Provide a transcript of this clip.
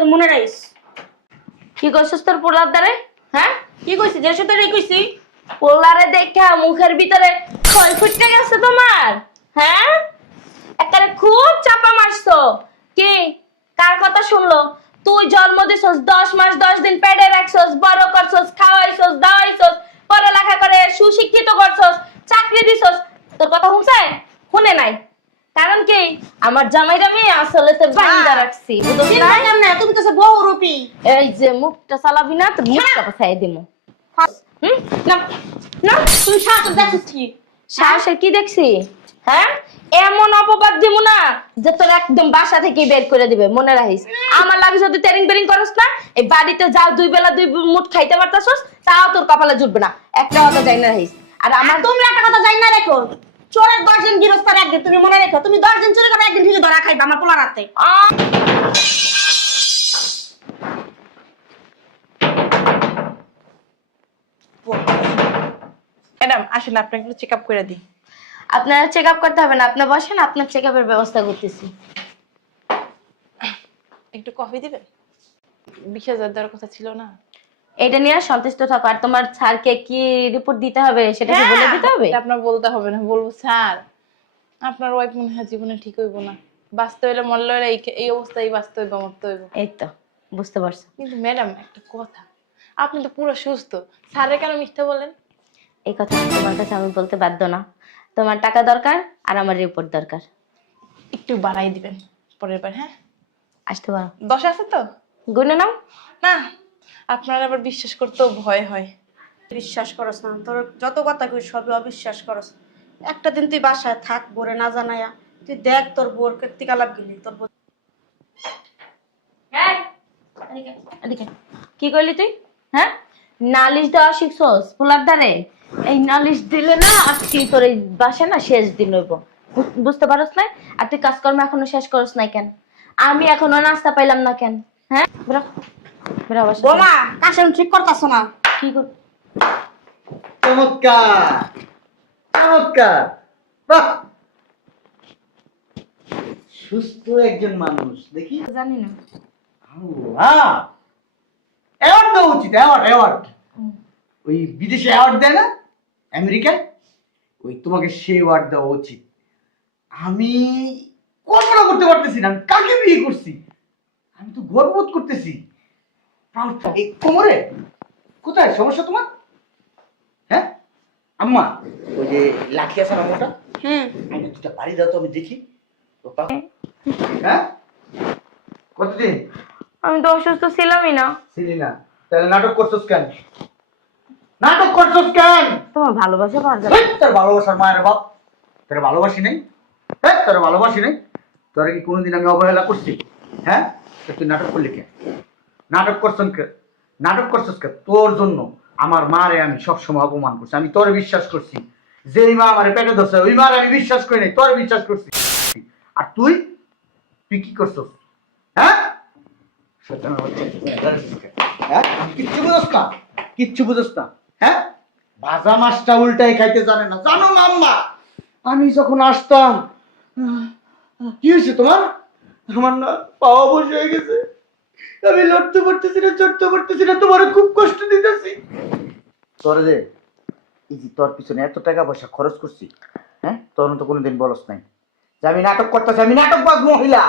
কথা মনে রাখিস। কি কইছস তোর পোলার দ্বারে? হ্যাঁ, কি কইছি যে সত্যি কইছি। পোলারে দেখা মুখের ভিতরে খই ফুটে গেছে তোমার। হ্যাঁ, একেবারে খুব চাপা মারছো। কি কার কথা শুনলো? তুই জন্ম দিছস, 10 মাস 10 দিন পেটে রাখছস, বড় করছস, খাওয়াইছস, দাওয়াইছস, পড়ালেখা করে সুশিক্ষিত করছস, চাকরি দিছস। তোর কথা শুনছে? শুনে নাই। কারণ কি, আমার জামাইরা আমি আসলে তো বান্ধা রাখছি, বুঝছ না? তুমি তো বহুরূপী। এই যে মুখটা চালাবি না, তোর মুখটা পাছাই দিমু। না না, তুমি সাথে দেখছিস কি? সাহসের কি দেখছি? হ্যাঁ, এমন অপবাদ দিব না যে তোর একদম বাসা থেকে বের করে দিবে, মনে রাখিস। আমার লাগে যদি টেরিং বেরিং করস না, এই বাড়িতে যাও 2 বেলা 2 মুঠ খাইতে পারতাছস, তাও তোর কপালে জুটবে না। একটা কথা জানি না রাখিস। আর আমার তুমি একটা কথা জানি না রেখো, চোরের 10 দিন গৃহস্থের একদিন, তুমি মনে রেখো। তুমি 10 দিন চুরি করে একদিন ঠিক ধরা খাইবা আমার পোলা রাতে। ম্যাডাম আসেন, আপনাকে একটু চেক আপ করে দিই। আপনারা চেক আপ করতে হবে না, আপনি বসেন, আপনার চেক আপের ব্যবস্থা করতেছি। একটু কফি দিবেন? 20,000 দেওয়ার কথা ছিল না? এটা নিয়ে সন্তুষ্ট থাকো। আর তোমার স্যারকে কি রিপোর্ট দিতে হবে সেটা কি বলে দিতে হবে? এটা আপনার বলতে হবে না, বলবো স্যার আপনার ওয়াইফ মনে হয় জীবনে ঠিক হইব না, বাঁচতে হইলে মরলে হইলে এই অবস্থায় বাঁচতে হইব, মরতে হইব। এই তো বুঝতে পারছো। কিন্তু ম্যাডাম একটা কথা, আপনি তো পুরো সুস্থ, স্যারে কেন মিথ্যা বলেন? এই কথা তোমার কাছে আমি বলতে বাধ্য না। তোমার টাকা দরকার আর আমার রিপোর্ট দরকার। একটু বাড়াই দিবেন পরের বার। হ্যাঁ, আসতে পারো। 10 আছে তো? গুনে নাও। না, আপনার আবার বিশ্বাস করতেও ভয় হয়। বিশ্বাস করস না, তোর যত কথা কই সবই অবিশ্বাস করস। একটা দিন তুই বাসায় থাক বোরে না জানাইয়া, তুই দেখ তোর বোর কীর্তিক আলাপ গেলি তোর বোর। এদিকে। কি করলি তুই? হ্যাঁ, নালিশ দেওয়া শিখছস পোলার ধারে? এই নালিশ দিলে না আজকে তোর এই বাসা না শেষ দিন হইব, বুঝতে পারস না? আর তুই কাজকর্ম এখনো শেষ করস নাই কেন? আমি এখনো নাস্তা পাইলাম না কেন? হ্যাঁ, বেরো বেরো বাসা থেকে। বোমা কাশন ঠিক করতাছ না। কি কর? চমৎকার চমৎকার, বাহ! সুস্থ একজন মানুষ দেখি। জানি না। অ্যাওয়ার্ড দেওয়া উচিত, অ্যাওয়ার্ড অ্যাওয়ার্ড। ওই বিদেশে অ্যাওয়ার্ড দেয় না, আমেরিকায়, ওই তোমাকে সেই অ্যাওয়ার্ড দেওয়া উচিত। আমি কল্পনা করতে পারতেছি না আমি কাকে বিয়ে করছি। আমি তো গর্ববোধ করতেছি। এই কোমরে কোথায় সমস্যা তোমার? হ্যাঁ আম্মা, ওই যে লাঠি আছে না মোটা, আমি দুটা বাড়ি দাও তো আমি দেখি। হ্যাঁ, কতদিন? আমি তো অসুস্থ ছিলামই না। ছিলি না, তাহলে নাটক করছস কেন? নাটক করছস কেন? তোমার ভালোবাসা পাওয়া যাবে। তোর ভালোবাসার মায়ের বাপ, তোর ভালোবাসি নাই? হ্যাঁ, তোর ভালোবাসি নাই? তোর কি কোনোদিন আমি অবহেলা করছি? হ্যাঁ, তুই নাটক করলি কে? নাটক করছস কে? নাটক করছস কে? তোর জন্য আমার মারে আমি সবসময় অপমান করছি। আমি তোর বিশ্বাস করছি, যেই মা আমার পেটে ধরছে ওই মারে আমি বিশ্বাস করি নাই, তোর বিশ্বাস করছি। আর তুই তুই কি করছস? হ্যাঁ, হ্যাঁ, কিচ্ছু বুঝস না, কিচ্ছু বুঝস না। হ্যাঁ, ভাজা মাছটা উল্টাই খাইতে জানে না, জানো না আম্মা? আমি যখন আসতাম, কি হয়েছে তোমার? আমার না পাওয়া বসে হয়ে গেছে, আমি লড়তে পারতেছি না, চড়তে পারতেছি না, তোমার খুব কষ্ট দিতেছি। তোর যে এই যে তোর পিছনে এত টাকা পয়সা খরচ করছি, হ্যাঁ, তোর তো কোনোদিন বলস নাই যে আমি নাটক করতেছি, আমি নাটকবাজ মহিলা।